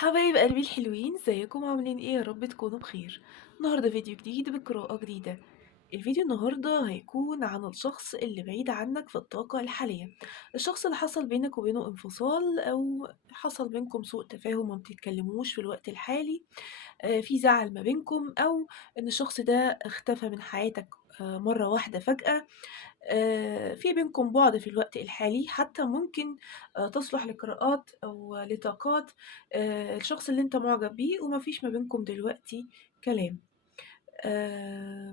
حبايب قلبي الحلوين، ازيكم عاملين ايه؟ يا رب تكونوا بخير. النهارده فيديو جديد بقراءة جديدة. الفيديو النهارده هيكون عن الشخص اللي بعيد عنك في الطاقة الحالية، الشخص اللي حصل بينك وبينه انفصال او حصل بينكم سوء تفاهم وما بتتكلموش في الوقت الحالي. في زعل ما بينكم او ان الشخص ده اختفى من حياتك مرة واحدة فجأة. في بينكم بُعد في الوقت الحالي، حتى ممكن تصلح لقراءات أو لطاقات الشخص اللي أنت معجب بيه وما فيش ما بينكم دلوقتي كلام،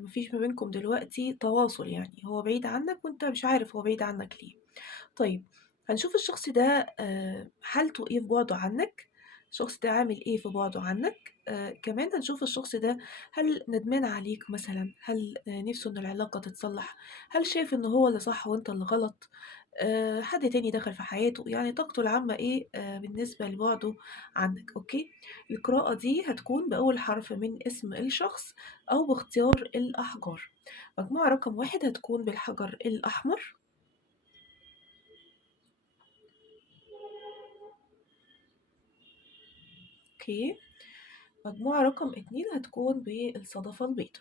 ما فيش ما بينكم دلوقتي تواصل يعني، هو بعيد عنك وأنت مش عارف هو بعيد عنك ليه. طيب، هنشوف الشخص ده حالته إيه في بُعده عنّك، الشخص ده عامل إيه في بُعده عنّك، كمان هنشوف الشخص ده هل ندمان عليك مثلًا، هل نِفْسه إن العلاقة تتصلّح، هل شايف إن هو اللي صح وأنت اللي غلط، حد تاني دخل في حياته، يعني طاقته العامة إيه بالنسبة لبُعده عنّك، أوكي؟ القراءة دي هتكون بأول حرف من اسم الشخص أو باختيار الأحجار. مجموعة رقم 1 هتكون بالحجر الأحمر، أوكي؟ مجموعة رقم 2 هتكون بالصدفة البيضا،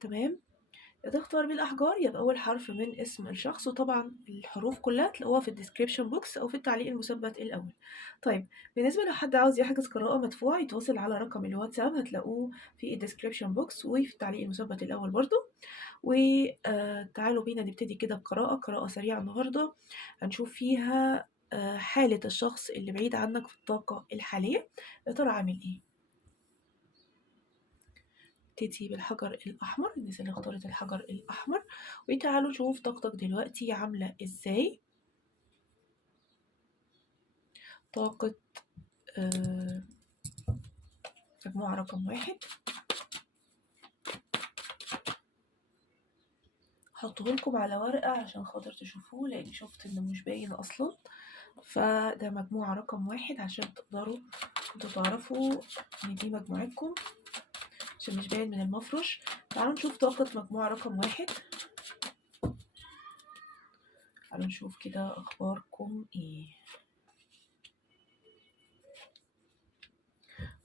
تمام؟ يا تختار بالأحجار يا بأول حرف من اسم الشخص، وطبعًا الحروف كلها تلاقوها في الdescription box أو في التعليق المثبت الأول. طيب، بالنسبة لو حد عاوز يحجز قراءة مدفوعة يتواصل على رقم الواتساب هتلاقوه في الdescription box وفي التعليق المثبت الأول برضه. و تعالوا بينا نبتدي كده قراءة سريعة النهارده، هنشوف فيها حالة الشخص اللي بعيد عنك في الطاقة الحالية، يا ترى عامل إيه؟ نبتدي بالحجر الأحمر، الناس اللي اختارت الحجر الأحمر، وتعالوا نشوف طاقتك دلوقتي عاملة إزاي. طاقة آآ مجموعة رقم 1 هاحطه لكم على ورقة عشان خاطر تشوفوه، لإني شُفت إنه مش باين أصلًا، فده مجموعة رقم 1 عشان تقدروا أنتم تعرفوا إن دي مجموعتكم، عشان مش باين من المفرش. تعالوا نشوف طاقة مجموعة رقم 1، تعالوا نشوف كده أخباركم إيه.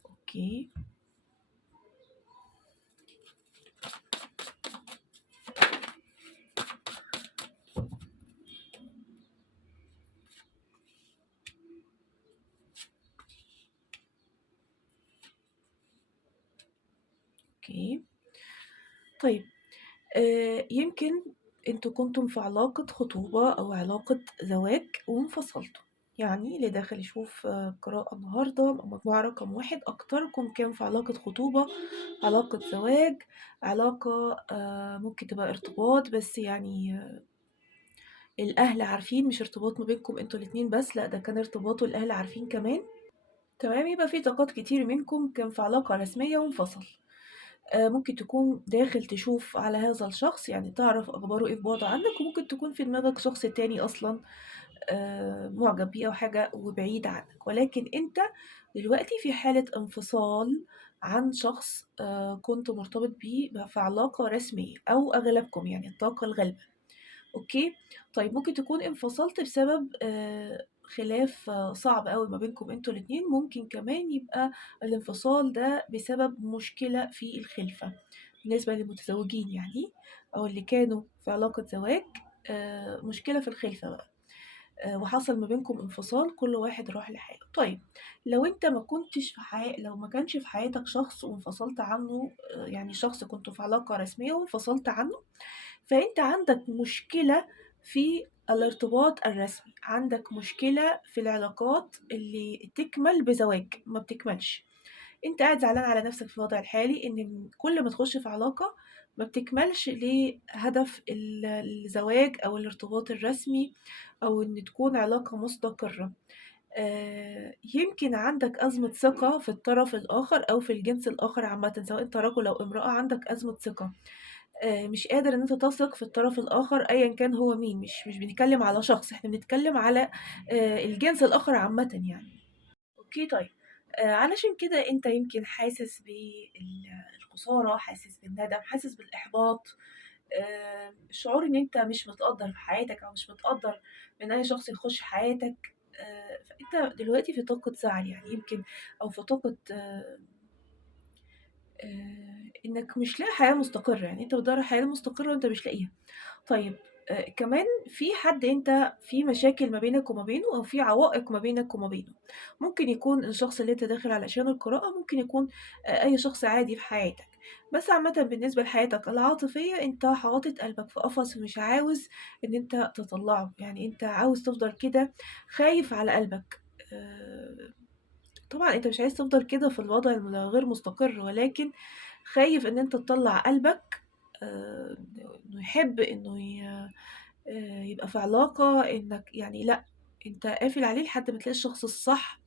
أوكي، أوكي. طيب، يمكن أنتم كنتم في علاقة خطوبة أو علاقة زواج وانفصلتوا، يعني اللي داخل يشوف قراءة النهارده مجموعة رقم 1 أكتركم كان في علاقة خطوبة، علاقة زواج، علاقة ممكن تبقى ارتباط بس يعني الأهل عارفين، مش ارتباط ما بينكم أنتم الاتنين بس، لأ ده كان ارتباط والأهل عارفين كمان، تمام؟ يبقى في طاقات كتير منكم كان في علاقة رسمية وانفصل. ممكن تكون داخل تشوف على هذا الشخص، يعني تعرف أخباره إيه في بُعده عنك، وممكن تكون في دماغك شخص تاني أصلًا معجب بيه أو حاجة وبعيد عنك، ولكن أنت دلوقتي في حالة انفصال عن شخص كنت مرتبط بيه في علاقة رسمية أو أغلبكم يعني الطاقة الغالبة. أوكي، طيب ممكن تكون انفصلت بسبب خلاف صعب أوي ما بينكم أنتم الاتنين، ممكن كمان يبقى الانفصال ده بسبب مشكلة في الخِلفة، بالنسبة للمتزوجين يعني أو اللي كانوا في علاقة زواج، مشكلة في الخِلفة بقى، وحصل ما بينكم انفصال كل واحد راح لحاله. طيب، لو أنت ما كنتش في لو ما كانش في حياتك شخص وانفصلت عنه، يعني شخص كنتم في علاقة رسمية وانفصلت عنه، فأنت عندك مشكلة في الارتباط الرسمي، عندك مشكلة في العلاقات اللي تكمل بزواج ما بتكملش، أنت قاعد زعلان على نفسك في الوضع الحالي إن كل ما تخش في علاقة ما بتكملش لهدف الزواج أو الارتباط الرسمي أو إن تكون علاقة مستقرة. يمكن عندك أزمة ثقة في الطرف الآخر أو في الجنس الآخر عامةً، سواء أنت رجل أو امرأة عندك أزمة ثقة. مش قادر إن أنت تثق في الطرف الآخر أيًا كان هو مين، مش بنتكلم على شخص، إحنا بنتكلم على الجنس الآخر عامةً يعني. أوكي طيب، علشان كده أنت يمكن حاسس الخسارة، حاسس بالندم، حاسس بالإحباط، شعور إن أنت مش متقدّر في حياتك أو مش متقدّر من أي شخص يخُش حياتك. فأنت دلوقتي في طاقة زعل يعني يمكن، أو في طاقة إنّك مش لاقي حياة مستقرة، يعني أنت بتدوّر على حياة مستقرة وأنت مش لاقيها. طيب كمان في حد أنت في مشاكل ما بينك وما بينه، أو في عوائق ما بينك وما بينه. ممكن يكون الشخص اللي أنت داخل علشان القراءة، ممكن يكون أي شخص عادي في حياتك. بس عامةً بالنسبة لحياتك العاطفية، أنت حاطط قلبك في قفص ومش عاوز إن أنت تطلّعه، يعني أنت عاوز تفضل كده خايف على قلبك. آآ طبعًا أنت مش عايز تفضل كده في الوضع غير مستقر، ولكن خايف إن أنت تطلّع قلبك إنه يحب، إنه يبقى في علاقة، إنك يعني لأ، أنت قافل عليه لحد ما تلاقي الشخص الصح،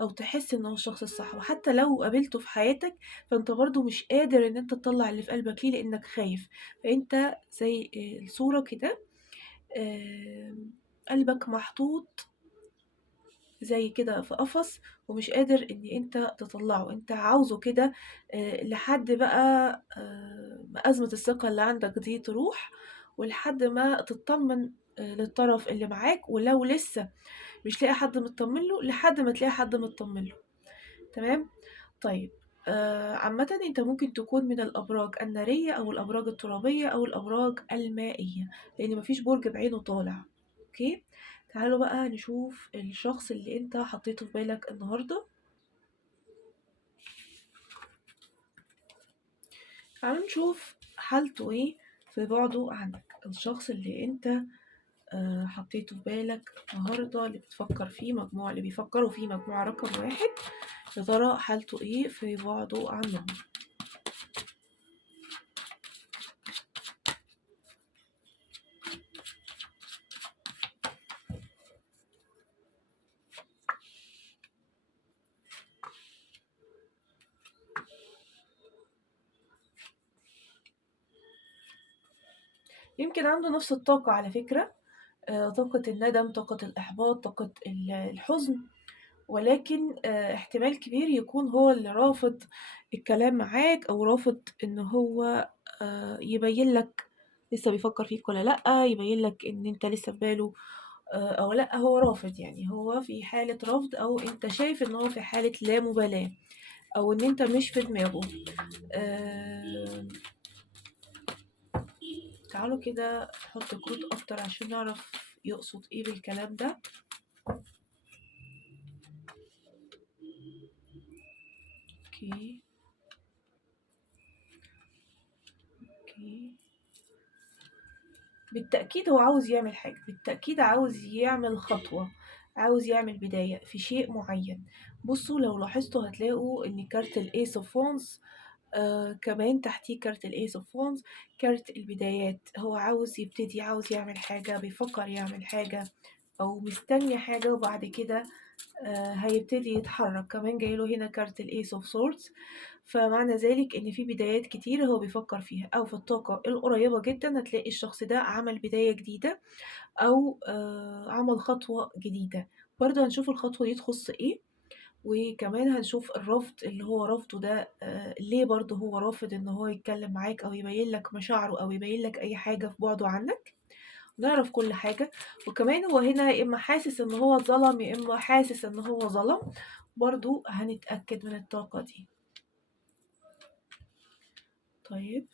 أو تحس إن هو الشخص الصح. وحتى لو قابلته في حياتك، فأنت برضه مش قادر إن أنت تطلّع اللي في قلبك ليه، لإنك خايف. فأنت زي الصورة كده، قلبك محطوط زي كده في قفص، ومش قادر إن أنت تطلّعه. أنت عاوزه كده لحد بقى ما أزمة الثقة اللي عندك دي تروح، ولحد ما تتطمن للطرف اللي معاك، ولو لسه مش لاقي حد متطمن له، لحد ما تلاقي حد متطمن له. تمام؟ طيب عامةً أنت ممكن تكون من الأبراج النارية أو الأبراج الترابية أو الأبراج المائية، لإن ما فيش برج بعينه طالع. أوكي؟ تعالوا بقى نشوف الشخص اللي أنت حطيته في بالك النهارده. تعالوا نشوف حالته إيه في بُعده عنك. الشخص اللي أنت حطيته في بالك النهارده، اللي بتفكّر فيه مجموعة، اللي بيفكّروا فيه مجموعة رقم 1، يا ترى حالته إيه في بُعده عنهم؟ يمكن عنده نفس الطاقة على فكرة، طاقة الندم، طاقة الإحباط، طاقة الحزن، ولكن احتمال كبير يكون هو اللي رافض الكلام معاك، أو رافض إن هو يبيّن لك لسه بيفكّر فيك والّا لأ، يبيّن لك إن أنت لسه في باله أو لأ. هو رافض، يعني هو في حالة رفض، أو أنت شايف إن هو في حالة لا مُبالاة، أو إن أنت مش في دماغه. آآ تعالوا كده نحط كروت أكتر عشان نعرف يقصد إيه بالكلام ده. أوكي، أوكي. بالتأكيد هو عاوز يعمل حاجة، بالتأكيد عاوز يعمل خطوة، عاوز يعمل بداية في شيء معين. بصوا لو لاحظتوا هتلاقوا إن كارت الأيس اوف وانز كمان تحتيه كارت الأيس اوف وانز، كارت البدايات. هو عاوز يبتدي، عاوز يعمل حاجة، بيفكر يعمل حاجة، أو مستني حاجة وبعد كده هيبتدي يتحرك. كمان جايله هنا كارت الأيس اوف سوردز، فمعنى ذلك إن في بدايات كتيرة هو بيفكر فيها، أو في الطاقة القريبة جدا هتلاقي الشخص ده عمل بداية جديدة، أو عمل خطوة جديدة. برضه هنشوف الخطوة دي تخص إيه، وكمان هنشوف الرفض اللي هو رافضه ده ليه برضه هو رافض إن هو يتكلم معاك، أو يبين لك مشاعره، أو يبين لك أي حاجة في بعده عنك. نعرف كل حاجة. وكمان هو هنا يا إما حاسس إن هو اتظلم، يا إما حاسس إن هو ظلم. برضه هنتأكد من الطاقة دي. طيب.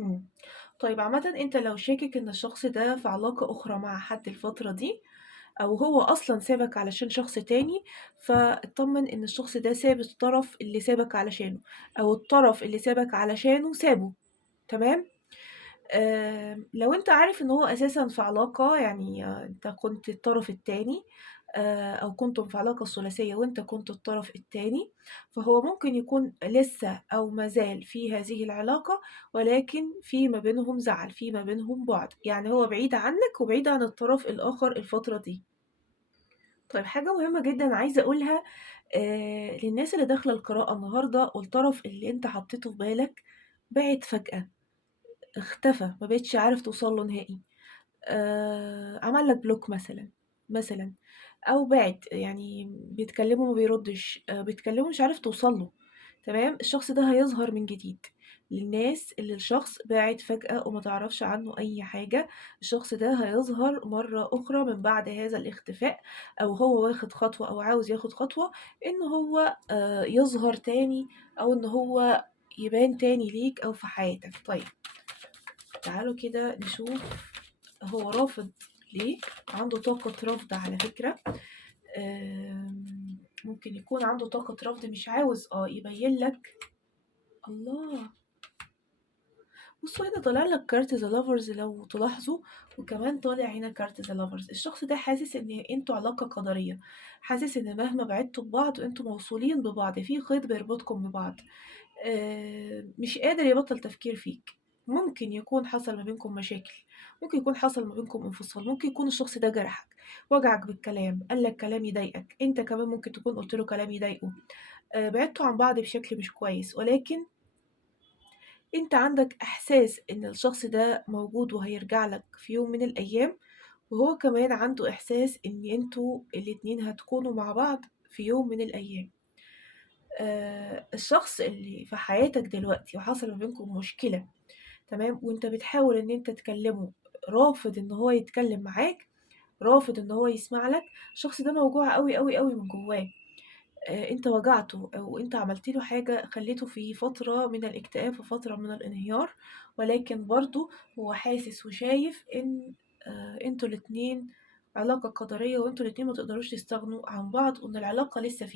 إمم. طيب عامةً أنت لو شاكك إن الشخص ده في علاقة أخرى مع حد الفترة دي، أو هو أصلًا سابك علشان شخص تاني، فاتطمن إن الشخص ده ساب الطرف اللي سابك علشانه، أو الطرف اللي سابك علشانه سابه. تمام؟ لو أنت عارف إن هو أساسًا في علاقة، يعني أنت كنت الطرف التاني، أو كنتم في علاقة ثلاثية وأنت كنت الطرف التاني، فهو ممكن يكون لسه أو ما زال في هذه العلاقة، ولكن في ما بينهم زعل، في ما بينهم بُعد، يعني هو بعيد عنك وبعيد عن الطرف الآخر الفترة دي. طيب حاجة مهمة جدًا عايزة أقولها للناس اللي داخلة القراءة النهارده، والطرف اللي أنت حطيته في بالك بِعد فجأة، اختفى، ما بقيتش عارف توصل له نهائي. عمل لك بلوك مثلًا، أو بِعد، يعني بتكلمه ما بيردش، بتكلمه مش عارف توصل له. تمام، الشخص ده هيظهر من جديد للناس اللي الشخص بعد فجأة وما تعرفش عنه أي حاجة. الشخص ده هيظهر مرة أخرى من بعد هذا الاختفاء، أو هو واخد خطوة أو عاوز ياخد خطوة إن هو يظهر تاني، أو إن هو يبان تاني ليك أو في حياتك. طيب تعالوا كده نشوف هو رافض ليه. عنده طاقة رفض على فكرة. ممكن يكون عنده طاقة رفض، مش عاوز يبين لك. الله، بصوا هنا طالع لك كارت ذا لافرز لو تلاحظوا، وكمان طالع هنا كارت ذا لافرز. الشخص ده حاسس ان انتوا علاقة قدرية، حاسس ان مهما بعدتوا ببعض انتوا موصولين ببعض، في خيط بيربطكم ببعض. مش قادر يبطل تفكير فيك. ممكن يكون حصل ما بينكم مشاكل، ممكن يكون حصل ما بينكم انفصال، ممكن يكون الشخص ده جرحك، وجعك بالكلام، قال لك كلام يضايقك، انت كمان ممكن تكون قلت له كلام يضايقه. بعدتوا عن بعض بشكل مش كويس، ولكن انت عندك احساس ان الشخص ده موجود وهيرجع لك في يوم من الايام، وهو كمان عنده احساس ان انتوا الاتنين هتكونوا مع بعض في يوم من الايام. الشخص اللي في حياتك دلوقتي وحصل ما بينكم مشكلة، تمام، وانت بتحاول ان انت تكلمه، رافض ان هو يتكلم معاك، رافض ان هو يسمع لك. الشخص ده موجوع قوي قوي قوي من جواه. انت وجعته او انت عملت له حاجة خليته في فترة من الاكتئاب وفترة من الانهيار، ولكن برضو هو حاسس وشايف ان انتوا الاتنين علاقة قدرية، وانتوا الاتنين ما تقدروش تستغنوا عن بعض، وان العلاقة لسه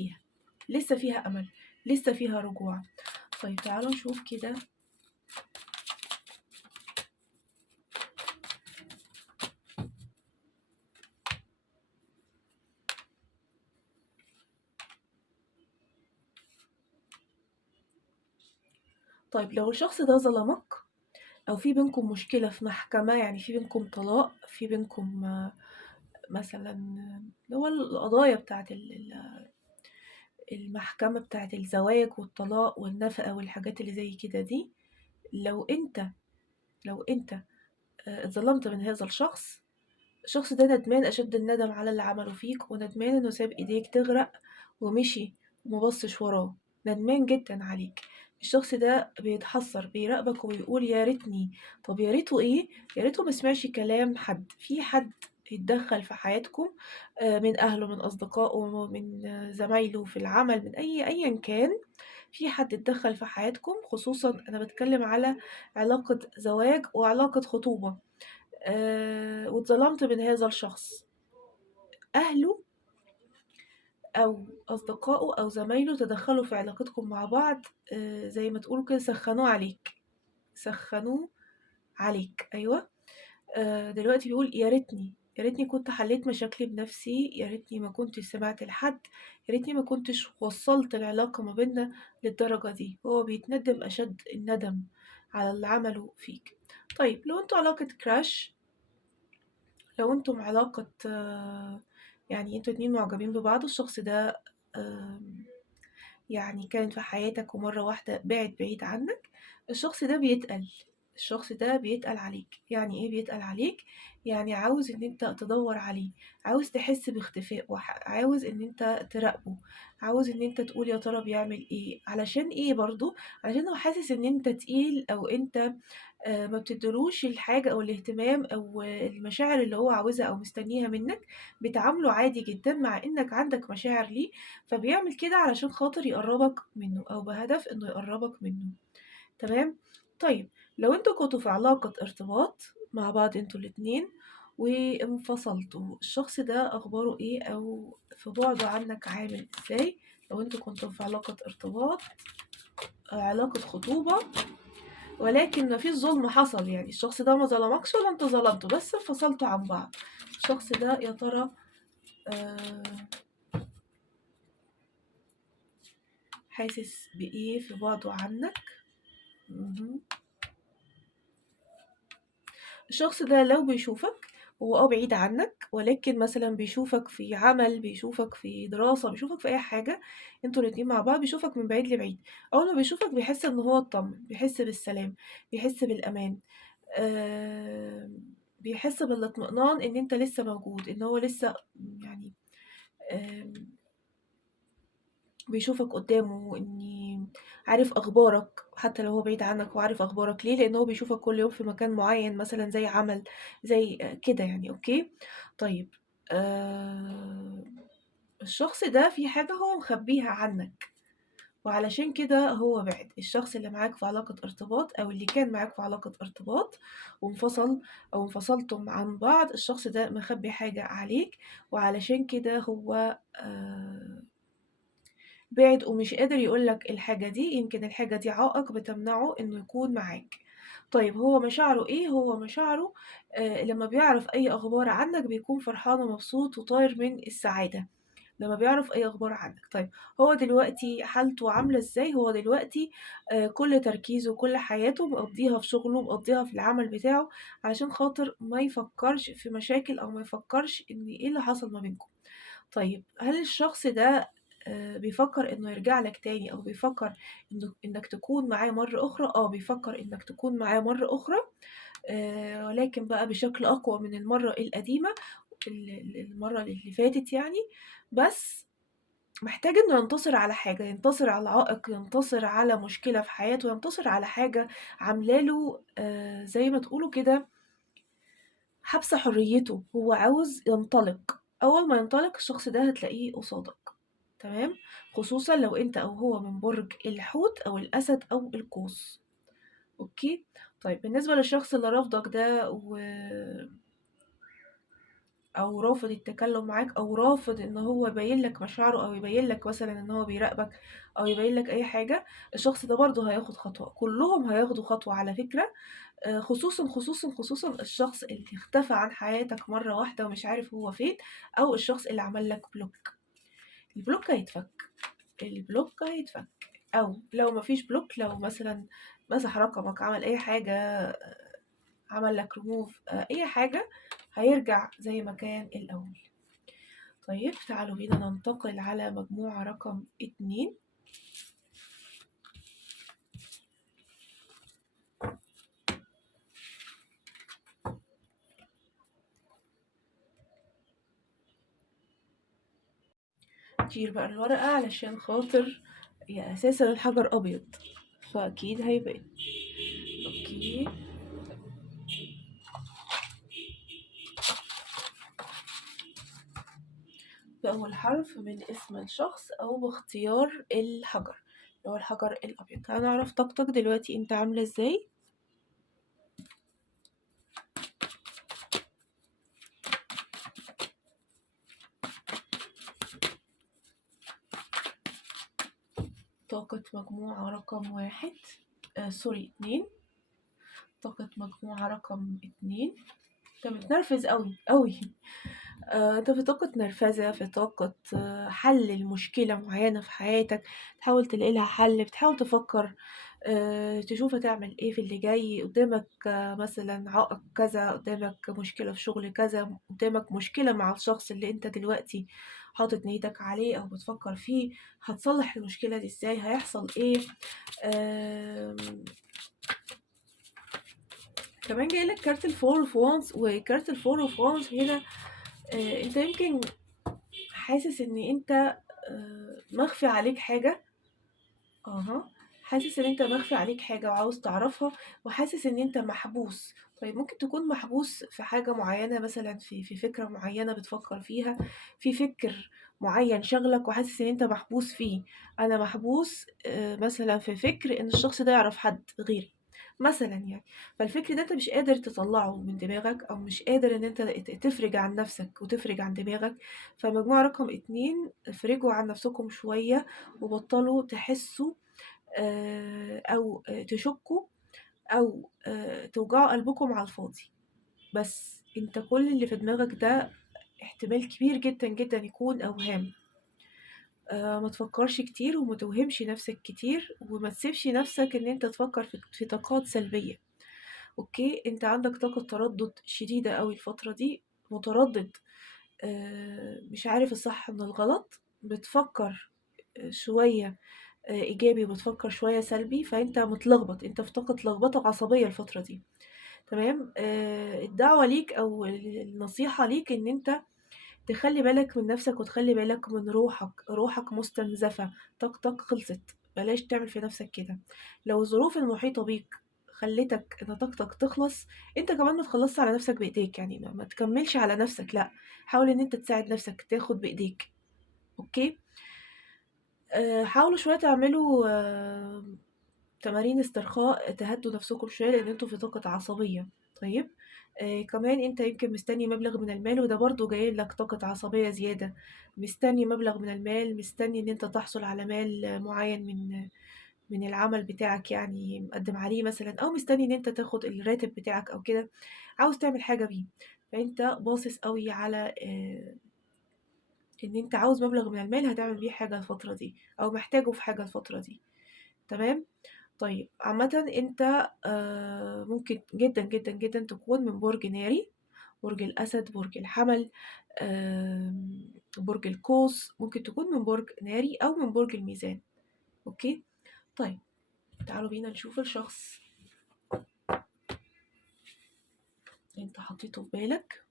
فيها امل، لسه فيها رجوع. طيب تعالوا نشوف كده. طيب لو الشخص ده ظلمك، او في بينكم مشكلة في محكمة، يعني في بينكم طلاق، في بينكم مثلا اللي هو القضايا بتاعت المحكمة بتاعة الزواج والطلاق والنفقة والحاجات اللي زي كده دي. لو انت لو انت اتظلمت من هذا الشخص، الشخص ده ندمان أشد الندم على اللي عمله فيك، وندمان إنه ساب إيديك تغرق ومشي ومبصش وراه، ندمان جدا عليك. الشخص ده بيتحسر، بيراقبك وبيقول يا ريتني. طب يا ريته ايه؟ يا ريته مسمعش كلام حد، في حد يتدخل في حياتكم، من أهله، من أصدقائه، من زمايله في العمل، من أيا كان. في حد اتدخل في حياتكم، خصوصا أنا بتكلم على علاقة زواج وعلاقة خطوبة، واتظلمت من هذا الشخص. أهله أو أصدقائه أو زمايله تدخلوا في علاقتكم مع بعض، زي ما تقولوا كده سخنوه عليك. أيوة. دلوقتي بيقول يا ريتني، يا ريتني كنت حليت مشاكلي بنفسي، يا ريتني ما كنتش سمعت لحد، يا ريتني ما كنتش وصلت العلاقة ما بيننا للدرجة دي. هو بيتندم أشد الندم على اللي عمله فيك. طيب لو انتوا علاقة كراش، لو انتم علاقة يعني انتوا اتنين معجبين ببعض، الشخص ده يعني كان في حياتك ومرة واحدة بعد بعيد عنك، الشخص ده بيتقل، الشخص ده بيتقل عليك. يعني ايه بيتقل عليك؟ يعني عاوز ان انت تدور عليه، عاوز تحس باختفاء، عاوز ان انت تراقبه، عاوز ان انت تقول يا ترى بيعمل ايه، علشان ايه برضو؟ علشان هو حاسس ان انت تقيل، او انت ما بتديلوش الحاجة أو الاهتمام أو المشاعر اللي هو عاوزها أو مستنيها منك. بتعامله عادي جدا مع إنك عندك مشاعر ليه، فبيعمل كده علشان خاطر يقربك منه أو بهدف إنه يقربك منه. تمام. طيب لو انتوا كنتوا في علاقة ارتباط مع بعض انتوا الاتنين وانفصلتوا، الشخص ده أخباره ايه أو في بعده عنك عامل ازاي؟ لو انتوا كنتوا في علاقة ارتباط، علاقة خطوبة، ولكن مفيش ظلم حصل، يعني الشخص ده ما ظلمكش ولا انت ظلمته، بس انفصلتوا عن بعض. الشخص ده يا ترى آه، حاسس بإيه في بعده عنك؟ مهم. الشخص ده لو بيشوفك، هو بعيد عنك، ولكن مثلا بيشوفك في عمل، بيشوفك في دراسة، بيشوفك في أي حاجة، انتوا الاتنين مع بعض، بيشوفك من بعيد لبعيد. أول ما بيشوفك بيحس إن هو اطمن، بيحس بالسلام، بيحس بالأمان، آه، بيحس بالاطمئنان إن أنت لسه موجود، إن هو لسه يعني آم، بيشوفك قدامه، إني عارف أخبارك حتى لو هو بعيد عنك، وعارف أخبارك ليه؟ لأن هو بيشوفك كل يوم في مكان معين، مثلا زي عمل، زي كده يعني. أوكي. طيب، آه الشخص ده في حاجة هو مخبيها عنك، وعلشان كده هو بعد. الشخص اللي معاك في علاقة ارتباط، أو اللي كان معاك في علاقة ارتباط وانفصل، أو انفصلتم عن بعض، الشخص ده مخبي حاجة عليك، وعلشان كده هو بعد ومش قادر يقولك الحاجة دي. يمكن الحاجة دي عائق بتمنعه إنه يكون معاك. طيب، هو مشاعره إيه؟ هو مشاعره لما بيعرف أي أخبار عنك بيكون فرحان ومبسوط وطاير من السعادة لما بيعرف أي أخبار عنك. طيب، هو دلوقتي حالته عاملة إزاي؟ هو دلوقتي كل تركيزه وكل حياته مقضيها في شغله، مقضيها في العمل بتاعه، علشان خاطر ما يفكرش في مشاكل، أو ما يفكرش إن إيه اللي حصل ما بينكم. طيب، هل الشخص ده بيفكر إنه يرجع لك تاني، أو بيفكر إنك تكون معاه مرة أخرى؟ بيفكر إنك تكون معاه مرة أخرى، ولكن بقى بشكل أقوى من المرة القديمة، المرة اللي فاتت يعني. بس محتاج إنه ينتصر على حاجة، ينتصر على عائق، ينتصر على مشكلة في حياته، ينتصر على حاجة عاملة له زي ما تقولوا كده حابسة حريته. هو عاوز ينطلق. أول ما ينطلق الشخص ده هتلاقيه قصادك. تمام. خصوصا لو انت او هو من برج الحوت او الاسد او القوس. اوكي. طيب، بالنسبة للشخص اللي رافضك ده او رافض التكلم معاك، او رافض ان هو يبين لك مشاعره، او يبين لك مثلا ان هو بيراقبك، او يبين لك اي حاجة، الشخص ده برضه هياخد خطوة. كلهم هياخدوا خطوة على فكرة. خصوصا الشخص اللي اختفى عن حياتك مرة واحدة ومش عارف هو فين، او الشخص اللي عمل لك بلوك. البلوك هيتفك. البلوك هيتفك. او لو مفيش بلوك، لو مثلا مسح رقمك، عمل اي حاجة، عمل لك ريموف، اي حاجة، هيرجع زي ما كان الاول. طيب، تعالوا بينا ننتقل على مجموعة رقم 2. كتير بقى الورقة علشان خاطر هي اساسا الحجر ابيض، فاكيد هيبان. اوكي. بأول حرف من اسم الشخص أو باختيار الحجر، اللي هو الحجر الأبيض. هنعرف طاقتك دلوقتي انت عاملة ازاي. طاقة مجموعة رقم 1، سوري 2. طاقة مجموعة رقم 2. انت متنرفز قوي قوي. انت في طاقة نرفزة، في طاقة حل المشكلة معينة في حياتك، تحاول تلاقي لها حل، بتحاول تفكر تشوف هتعمل ايه في اللي جاي قدامك. مثلا عائق كذا قدامك، مشكلة في شغل كذا قدامك، مشكلة مع الشخص اللي انت دلوقتي حاطط نيتك عليه او بتفكر فيه، هتصلح المشكلة دي ازاي، هيحصل ايه. آم، كمان جايلك كارت الفور اوف وانس، وكارت الفور اوف وانس هنا انت يمكن حاسس ان انت مخفي عليك حاجة. اها. حاسس ان انت مخفي عليك حاجة وعاوز تعرفها، وحاسس ان انت محبوس. طيب، ممكن تكون محبوس في حاجة معينة، مثلا في فكرة معينة بتفكر فيها، في فكر معين شغلك وحاسس ان انت محبوس فيه. انا محبوس مثلا في فكر ان الشخص ده يعرف حد غيري مثلا يعني. فالفكر ده انت مش قادر تطلعه من دماغك، او مش قادر ان انت تفرج عن نفسك وتفرج عن دماغك. فمجموعة رقم 2، افرجوا عن نفسكم شوية، وبطلوا تحسوا أو تشكوا، أو توجعوا قلبكم على الفاضي. بس انت كل اللي في دماغك ده احتمال كبير جدا جدا يكون أوهام. ما تفكرش كتير، وما توهمش نفسك كتير، وما تسيبش نفسك ان انت تفكر في طاقات سلبية. اوكي. انت عندك طاقة تردد شديدة قوي الفترة دي، متردد، مش عارف الصح من الغلط، بتفكر شوية إيجابي وبتفكر شوية سلبي، فأنت متلخبط، أنت في طاقة لخبطة عصبية الفترة دي. تمام. الدعوة ليك أو النصيحة ليك إن أنت تخلّي بالك من نَفْسك وتخلّي بالك من روحك مستنزفة، طاقتك خلصت، بلاش تعمل في نَفْسك كده. لو الظروف المحيطة بيك خلّتك إن طاقتك تخلص، أنت كمان ما تخلّصش على نَفْسك بإيديك، يعني ما تكمّلش على نَفْسك لأ، حاول إن أنت تساعد نَفْسك، تاخد بإيديك، أوكي؟ حاولوا شوية تعملوا تمارين استرخاء تهدّوا نفسكم شوية لإن أنتم في طاقة عصبية، طيب؟ كمان أنت يمكن مستني مبلغ من المال وده برضه جايب لك طاقة عصبية زيادة، مستني مبلغ من المال، مستني إن أنت تحصل على مال معيّن من العمل بتاعك يعني مقدّم عليه مثلًا أو مستني إن أنت تاخد الراتب بتاعك أو كده، عاوز تعمل حاجة بيه، فأنت باصص أوي على إن أنت عاوز مبلغ من المال هتعمل بيه حاجة الفترة دي أو محتاجه في حاجة الفترة دي، تمام؟ طيب عامةً أنت ممكن جدًا، جدًا، جدًا تكون من برج ناري، برج الأسد، برج الحمل، برج القوس، ممكن تكون من برج ناري أو من برج الميزان، أوكي؟ طيب تعالوا بينا نشوف الشخص اللي أنت حطيته في بالك.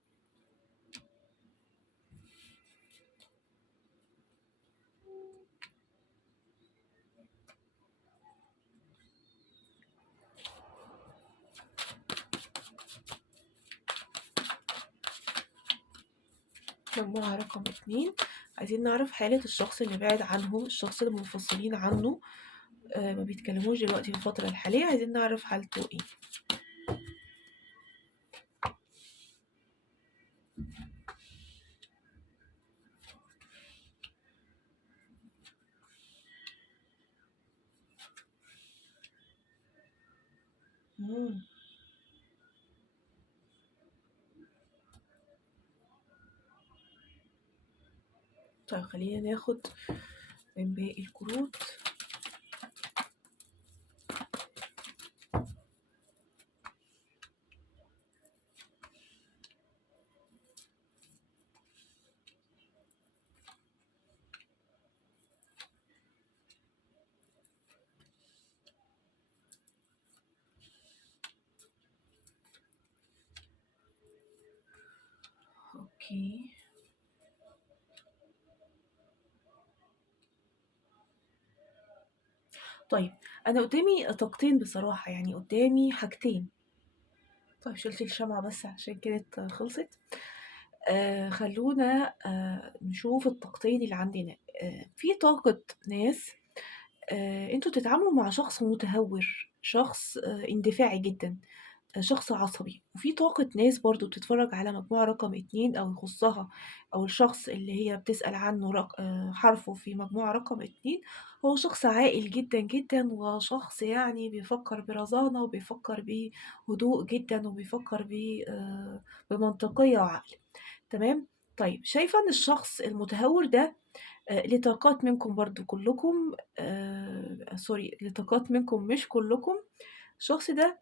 مجموعة رقم 2 عايزين نعرف حالة الشخص اللي بعد عنهم، الشخص اللي منفصلين عنه، ما بيتكلموش دلوقتي في الفترة الحالية، عايزين نعرف حالته إيه. إمم. طيب خلّينا ناخد من باقي الكروت. أوكي. طيب أنا قدّامي طاقتين بصراحة، يعني قدّامي حاجتين. طيب شِلت الشمعة بس عشان كانت خلصت. خلّونا نشوف الطاقتين اللي عندنا. في طاقة ناس أنتم بتتعاملوا مع شخص متهور، شخص اندفاعي جدًا، شخص عصبي، وفي طاقة ناس برضه بتتفرّج على مجموعة رقم 2 أو يخُصّها أو الشخص اللي هي بتسأل عنه حرفه في مجموعة رقم 2 هو شخص عاقل جدًا، جدًا، وشخص يعني بيفكّر برزانة وبيفكّر بهدوء جدًا وبيفكّر بمنطقية وعقل، تمام؟ طيب شايفة إن الشخص المتهور ده ليه طاقات منكم برضه كلّكم sorry ليه طاقات منكم مش كلّكم، الشخص ده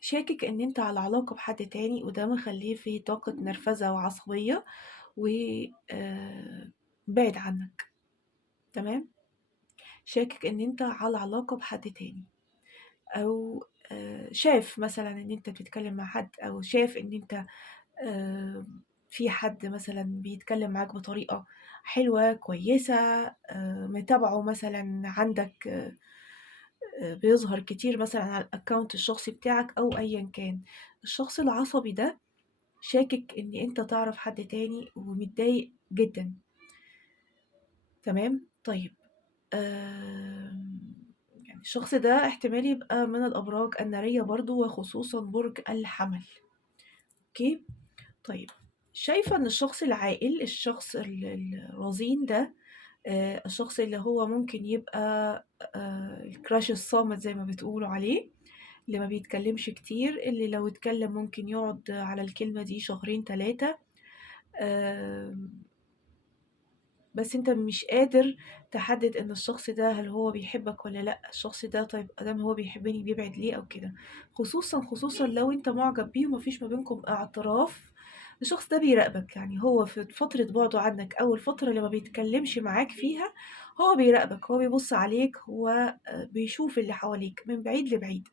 شاكك إن أنت على علاقة بحد تاني وده مخلّيه في طاقة نرفزة وعصبية و بِعِد عنك، تمام، شاكك إن أنت على علاقة بحد تاني أو شاف مثلًا إن أنت بتتكلم مع حد أو شاف إن أنت في حد مثلًا بيتكلم معاك بطريقة حلوة كويسة متابعه مثلًا عندك بيظهر كتير مثلًا على الaccount الشخصي بتاعك أو أيًا كان. الشخص العصبي ده شاكك إن أنت تعرف حد تاني ومتضايق جدًا، تمام؟ طيب يعني الشخص ده احتمال يبقى من الأبراج النارية برضه وخصوصًا برج الحمل، أوكي؟ طيب شايفة إن الشخص العاقل، الشخص الرزين ده الشخص اللي هو ممكن يبقى الcrush الصامت زي ما بتقولوا عليه، اللي ما بيتكلمش كتير، اللي لو اتكلم ممكن يقعد على الكلمة دي شهرين 3 آمم، بس أنت مش قادر تحدد إن الشخص ده هل هو بيحبك والّا لأ، الشخص ده طيب أدام هو بيحبني بيبعد ليه أو كده، خصوصًا لو أنت معجب بيه وما فيش ما بينكم اعتراف، الشخص ده بيراقبك، يعني هو في فترة بُعده عنك أو الفترة اللي ما بيتكلمش معاك فيها، هو بيراقبك، هو بيبُص عليك، هو بيشوف اللي حواليك من بعيد لبعيد،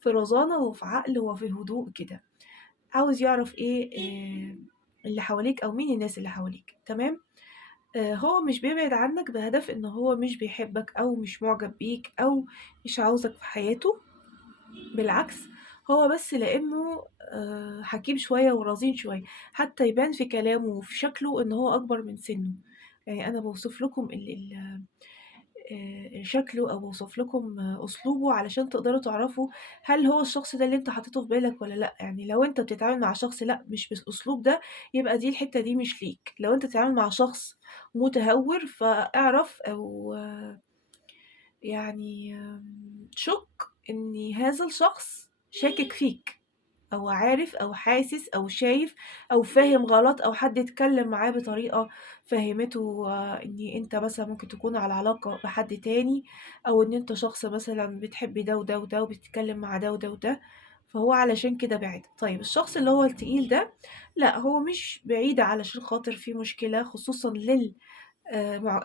في رزانة وفي عقل وفي هدوء كده، عاوز يعرف إيه اللي حواليك أو مين الناس اللي حواليك، تمام؟ هو مش بيبعد عنك بهدف إن هو مش بيحبك أو مش معجب بيك أو مش عاوزك في حياته، بالعكس هو بس لإنه حكيم شوية ورزين شوية، حتى يبان في كلامه وفي شكله إن هو أكبر من سنه. يعني أنا باوصف لكم شكله أو باوصف لكم أسلوبه علشان تقدروا تعرفوا هل هو الشخص ده اللي أنت حطيته في بالك والّا لأ. يعني لو أنت بتتعامل مع شخص لأ مش بالأسلوب ده، يبقى دي الحتة دي مش ليك. لو أنت بتتعامل مع شخص متهور فاعرف أو يعني شُك إن هذا الشخص شاكك فيك، أو عارف أو حاسس أو شايف أو فاهم غلط، أو حد اتكلم معاه بطريقة فهّمته إن أنت مثلًا ممكن تكون على علاقة بحد تاني، أو إن أنت شخص مثلًا بتحب ده وده وده وبتتكلم مع ده وده وده، فهو علشان كده بعِد. طيب الشخص اللي هو التقيل ده، لأ هو مش بعيد علشان خاطر في مشكلة، خصوصًا مع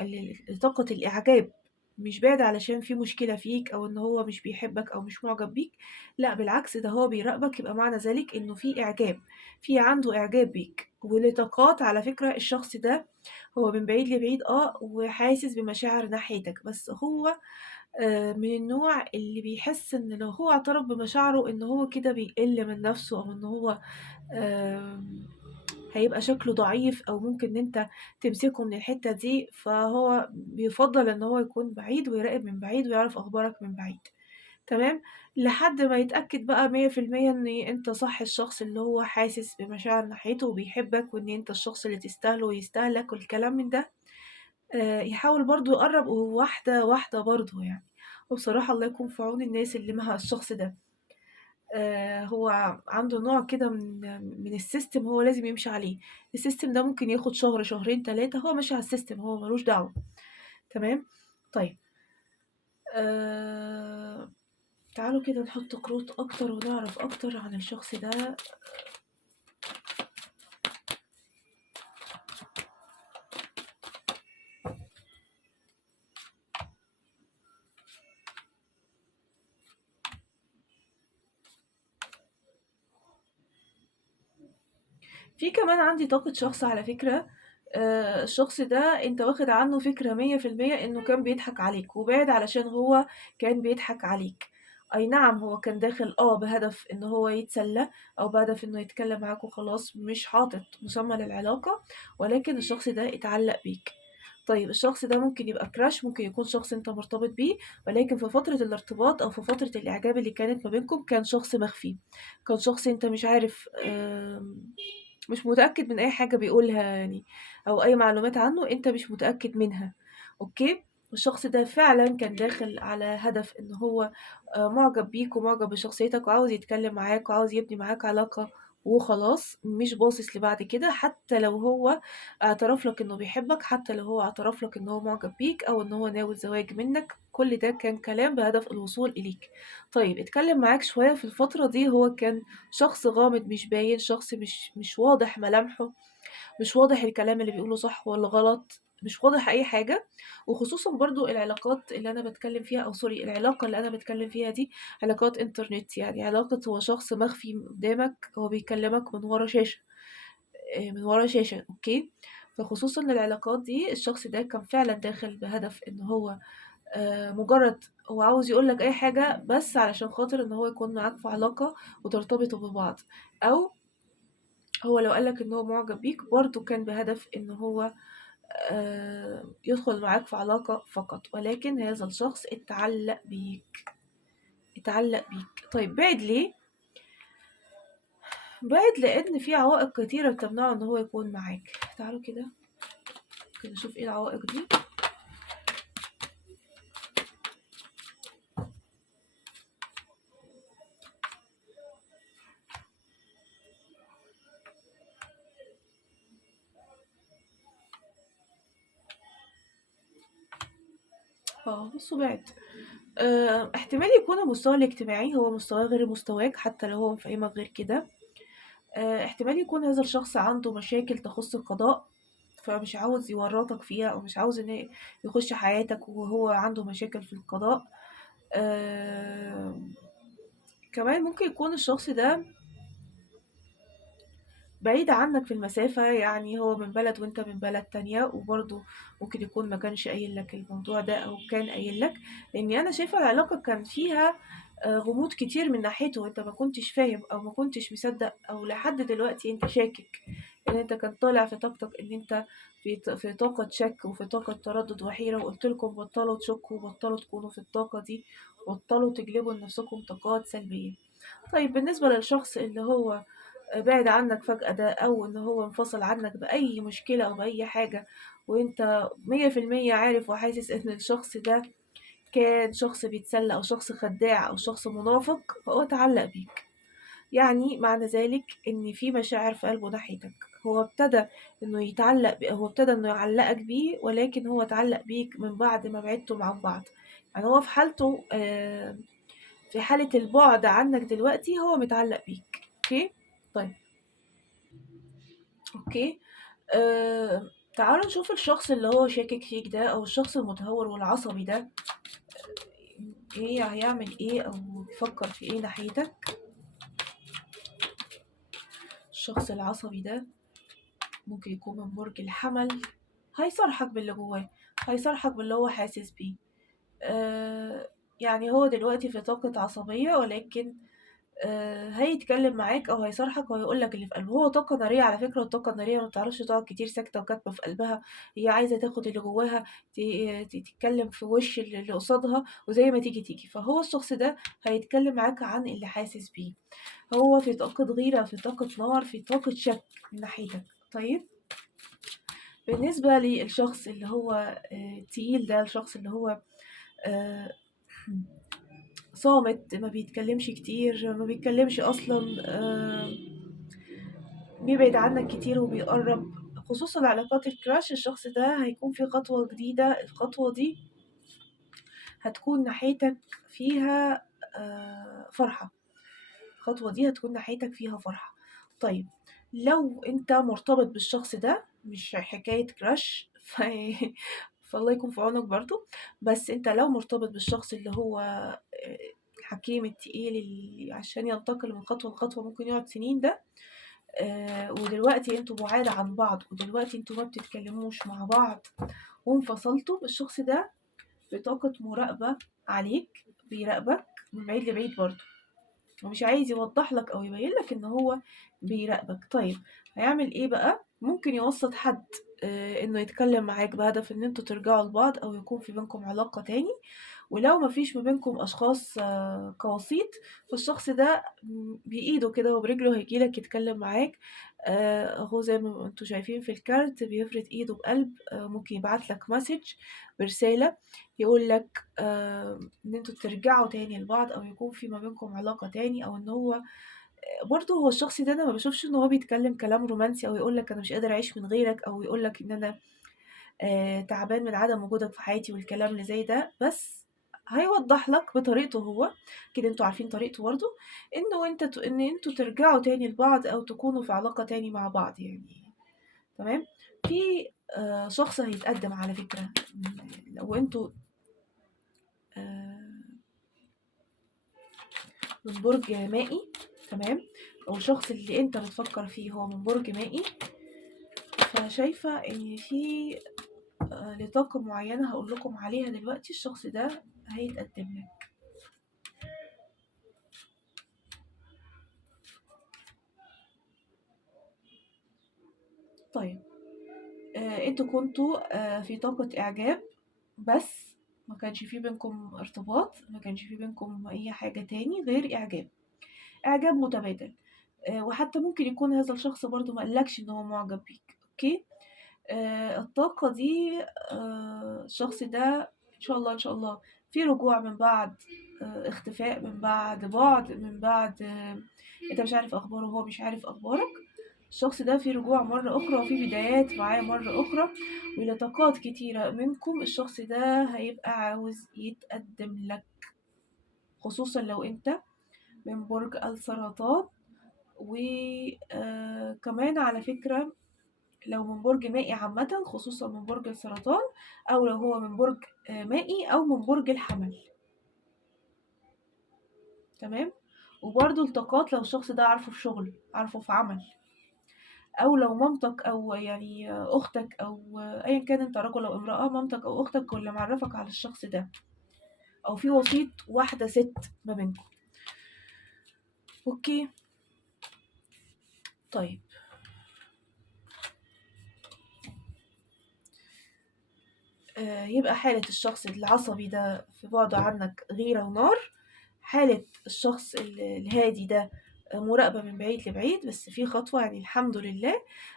طاقة الإعجاب، مش بعِد علشان في مشكلة فيك أو إن هو مش بيحبك أو مش مُعجب بيك، لأ بالعكس ده هو بيراقبك، يبقى معنى ذلك إنه في إعجاب، في عنده إعجاب بيك، ولطاقات على فكرة الشخص ده هو من بعيد لبعيد وحاسس بمشاعر ناحيتك، بس هو من النوع اللي بيحس إن لو هو اعترف بمشاعره إن هو كده بيقِل من نَفْسه، أو إن هو آمم هيبقى شكله ضعيف أو ممكن إن أنت تمسكه من الحتّة دي، فهو بيفضّل إن هو يكون بعيد ويراقب من بعيد ويعرف أخبارك من بعيد، تمام؟ لحد ما يتأكد بقى 100% إن أنت صح الشخص اللي هو حاسس بمشاعر ناحيته وبيحبك وإن أنت الشخص اللي تستاهله ويستاهلك والكلام من ده، يحاول برضه يقرّب واحدة، واحدة برضه يعني. وبصراحة الله يكون في عون الناس اللي مع الشخص ده. هو عنده نوع كده من الsystem هو لازم يمشي عليه، الsystem ده ممكن ياخد شهر، شهرين، 3 هو ماشي على الsystem هو ما لوش دعوة، تمام؟ طيب آآ تعالوا كده نحط كروت أكتر ونعرف أكتر عن الشخص ده. في كمان عندي طاقة شخص على فكرة، الشخص ده أنت واخد عنه فكرة 100% إنه كان بيضحك عليك، وبعد علشان هو كان بيضحك عليك. أي نعم هو كان داخل بهدف إن هو يتسلى، أو بهدف إنه يتكلم معاك وخلاص، مش حاطط مسمى للعلاقة، ولكن الشخص ده اتعلق بيك. طيب الشخص ده ممكن يبقى crush، ممكن يكون شخص أنت مرتبط بيه، ولكن في فترة الارتباط أو في فترة الإعجاب اللي كانت ما بينكم كان شخص مخفي، كان شخص أنت مش عارف مش متأكد من أي حاجة بيقولها يعني، أو أي معلومات عنه أنت مش متأكد منها، أوكي؟ الشخص ده فعلًا كان داخل على هدف إن هو معجب بيك ومعجب بشخصيتك وعاوز يتكلم معاك وعاوز يبني معاك علاقة وخلاص، مش باصص لبعد كده، حتى لو هو اعترف لك إنه بيحبك، حتى لو هو اعترف لك إن هو معجب بيك أو إن هو ناوي الزواج منك، كل ده كان كلام بهدف الوصول إليك. طيب اتكلم معاك شوية في الفترة دي، هو كان شخص غامض مش باين، شخص مش واضح ملامحه، مش واضح الكلام اللي بيقوله صح والّا غلط، مش واضح أي حاجة. وخصوصًا برضه العلاقات اللي أنا باتكلم فيها، أو sorry العلاقة اللي أنا باتكلم فيها دي علاقات إنترنت، يعني علاقة هو شخص مخفي قدامك، هو بيكلمك من ورا شاشة، من ورا شاشة، أوكي؟ فخصوصًا العلاقات دي الشخص ده كان فعلًا داخل بهدف إن هو مجرد هو عاوز يقول لك أي حاجة بس علشان خاطر إن هو يكون معاك في علاقة وترتبطوا ببعض، أو هو لو قال لك إن هو معجب بيك برضه كان بهدف إن هو يدخل معاك في علاقة فقط، ولكن هذا الشخص اتعلق بيك، اتعلق بيك. طيب بعد ليه؟ بعد لأن في عوائق كتيرة بتمنعه إن هو يكون معاك. تعالوا كده نشوف إيه العوائق دي. بصوا بعد احتمال يكون المستوى الاجتماعي هو مستواه غير مستواك، حتى لو هو مفهمك غير كده. احتمال يكون هذا الشخص عنده مشاكل تخص القضاء، فمش عاوز يورطك فيها، أو مش عاوز إن يخش حياتك وهو عنده مشاكل في القضاء. كمان ممكن يكون الشخص ده بعيد عنك في المسافة، يعني هو من بلد وانت من بلد تانية، وبرضه ممكن يكون ما كانش قايل لك الموضوع ده او كان قايل لك. لاني انا شايفة العلاقة كان فيها غموض كتير من ناحيته، وانت ما كنتش فاهم او ما كنتش مصدق، او لحد دلوقتي انت شاكك ان انت كان طالع في طاقتك ان انت في طاقة شك وفي طاقة تردد وحيرة. وقلت لكم بطلوا تشكوا وبطلوا تكونوا في الطاقة دي، بطلوا تجلبوا لنفسكم طاقات سلبية. طيب بالنسبة للشخص اللي هو بعد عنك فجأة ده، أو إن هو انفصل عنك بأي مشكلة أو بأي حاجة، وأنت 100% عارف وحاسس إن الشخص ده كان شخص بيتسلى أو شخص خداع أو شخص منافق، فهو اتعلق بيك. يعني معنى ذلك إن في مشاعر في قلبه ناحيتك. هو ابتدى إنه يتعلق هو ابتدى إنه يعلقك بيه، ولكن هو اتعلق بيك من بعد ما بعدتم عن بعض. يعني هو في حالته في حالة البعد عنك دلوقتي هو متعلق بيك. اوكي. طيب. اوكي. تعالوا نشوف الشخص اللي هو شاكك فيك ده، او الشخص المتهور والعصبي ده، ايه هيعمل ايه او بيفكر في ايه ناحيتك. الشخص العصبي ده ممكن يكون من برج الحمل. هيصارحك باللي جواه، هيصارحك باللي هو حاسس بيه. أه يعني هو دلوقتي في طاقة عصبية، ولكن هيتكلم معاك او هيصارحك وهيقول لك اللي في قلبه. هو طاقه ناريه على فكره، والطاقه الناريه ما بتعرفش تقعد كتير ساكته وكاتمه في قلبها. هي عايزه تاخد اللي جواها، تتكلم في وش اللي قصادها، وزي ما تيجي تيجي. فهو الشخص ده هيتكلم معاك عن اللي حاسس بيه. هو في طاقه غيره، في طاقه نار، في طاقه شك من ناحيتك. طيب بالنسبه للشخص اللي هو تقيل ده، الشخص اللي هو آه، صامت، ما بيتكلمش كتير، ما بيتكلمش اصلا، بيبعد عنك كتير وبيقرب. خصوصا علاقات الكراش، الشخص ده هيكون في خطوة جديدة. الخطوة دي هتكون ناحيتك فيها فرحة. الخطوة دي هتكون ناحيتك فيها فرحة. طيب لو انت مرتبط بالشخص ده، مش حكاية كراش فالله يكون في عونك برضو. بس انت لو مرتبط بالشخص اللي هو الحكيم التقيل اللي عشان ينتقل من خطوة لخطوة ممكن يقعد سنين ده، ودلوقتي انتوا بعاد عن بعض، ودلوقتي انتوا ما بتتكلموش مع بعض وانفصلتوا، الشخص ده بطاقة مراقبة عليك، بيراقبك من بعيد لبعيد برضه، ومش عايز يوضح لك او يبين لك ان هو بيراقبك. طيب هيعمل ايه بقى؟ ممكن يوسط حد انه يتكلم معاك بهدف ان انتوا ترجعوا لبعض او يكون في بينكم علاقة تاني. ولو ما فيش ما بينكم أشخاص كوسيط، فالشخص ده بإيده كده وبرجله هيجيلك يتكلم معاك. هو زي ما انتوا شايفين في الكارت بيفرد ايده بقلب، ممكن يبعت لك مسج برسالة يقول لك ان انتوا ترجعوا تاني لبعض، او يكون في ما بينكم علاقة تاني، او ان هو برضه هو الشخص ده انا ما بشوفش ان هو بيتكلم كلام رومانسي او يقول لك انا مش قادر اعيش من غيرك، او يقول لك ان انا تعبان من عدم وجودك في حياتي والكلام اللي زي ده. بس هيوضح لك بطريقته هو، كده انتوا عارفين طريقته برضه، ان انتوا ترجعوا تاني لبعض او تكونوا في علاقة تاني مع بعض يعني. تمام. في شخص هيتقدم على فكرة، لو انتوا آه، من برج مائي. تمام. او الشخص اللي انت بتفكر فيه هو من برج مائي، فشايفة ان في لطاقة معينة هقول لكم عليها دلوقتي الشخص ده هيتقدم لك. طيب انتوا كنتوا في طاقة إعجاب، بس ما كانش في بينكم ارتباط، ما كانش في بينكم أي حاجة تاني غير إعجاب، إعجاب متبادل. وحتى ممكن يكون هذا الشخص برضو ما قالكش إن هو معجب بيك. أوكي. الطاقة دي الشخص ده إن شاء الله إن شاء الله في رجوع من بعد اختفاء، من بعد بعد، من بعد أنت مش عارف أخباره وهو مش عارف أخبارك. الشخص ده في رجوع مرة أخرى وفي بدايات معاه مرة أخرى، ولطاقات كتيرة منكم الشخص ده هيبقى عاوز يتقدم لك. خصوصا لو أنت من برج السرطان. وكمان على فكرة لو من برج مائي عامة، خصوصا من برج السرطان، أو لو هو من برج مائي أو من برج الحمل. تمام. وبرضو الطاقات لو الشخص ده عارفه في شغل، عارفه في عمل، أو لو مامتك أو يعني أختك أو أيًا كان أنت رجل أو امرأة، مامتك أو أختك هو اللي معرّفك على الشخص ده، أو في وسيط واحدة ست ما بينكم. أوكي، طيب يبقى حالة الشخص العصبي ده في بُعده عنك غيرة ونار، حالة الشخص الهادي ده مراقبة من بعيد لبعيد، بس في خطوة يعني الحمد لله.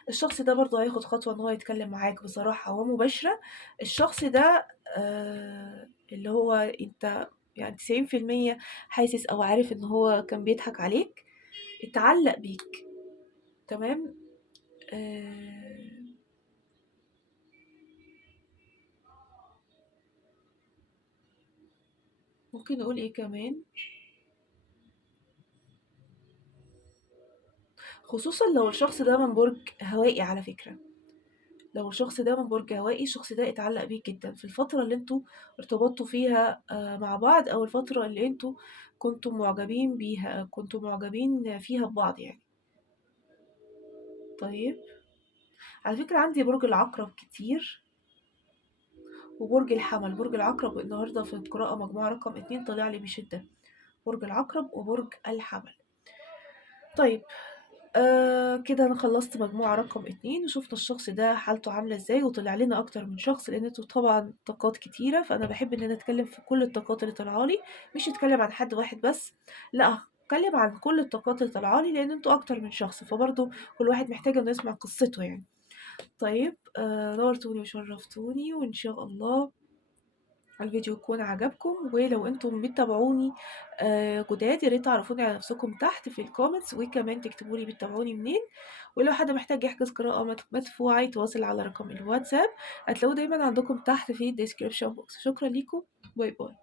الشخص ده برضه هياخد خطوة إن هو يتكلم معاك بصراحة ومباشرة. الشخص ده اللي هو أنت يعني 90% حاسس أو عارف إن هو كان بيضحك عليك، اتعلّق بيك، تمام؟ آآ ممكن نقول إيه كمان؟ خصوصًا لو الشخص ده من برج هوائي على فكرة. لو الشخص ده من برج هوائي، الشخص ده اتعلق بيك جدًا في الفترة اللي أنتم ارتبطتوا فيها مع بعض، أو الفترة اللي أنتم كنتم معجبين بيها، كنتم معجبين فيها ببعض يعني. طيب، على فكرة عندي برج العقرب كتير، وبرج الحمل. برج العقرب النهارده في القراءة مجموعة رقم 2 طالع لي بشدة، برج العقرب وبرج الحمل. طيب كده أنا خلّصت مجموعة رقم 2 وشُفنا الشخص ده حالته عاملة إزاي، وطلع لنا أكتر من شخص، لإن أنتم طبعًا طاقات كتيرة، فأنا باحب إن أنا أتكلّم في كل الطاقات اللي طالعة لي، مش أتكلّم عن حد واحد بس، لأ هاتكلّم عن كل الطاقات اللي طالعة لي، لإن أنتم أكتر من شخص، فبرضه كل واحد محتاج إنه يسمع قصته يعني. طيب نورتوني وشرّفتوني، وإن شاء الله الفيديو يكون عجبكم، ولو أنتم بتتابعوني جداد يا ريت تعرفوني على نفسكم تحت في الكومنتس، وكمان تكتبوا لي بتتابعوني منين. ولو حد محتاج يحجز قراءة مدفوعة يتواصل على رقم الواتساب، هتلاقوه دايمًا عندكم تحت في الdescription box. شكرًا ليكم، باي باي.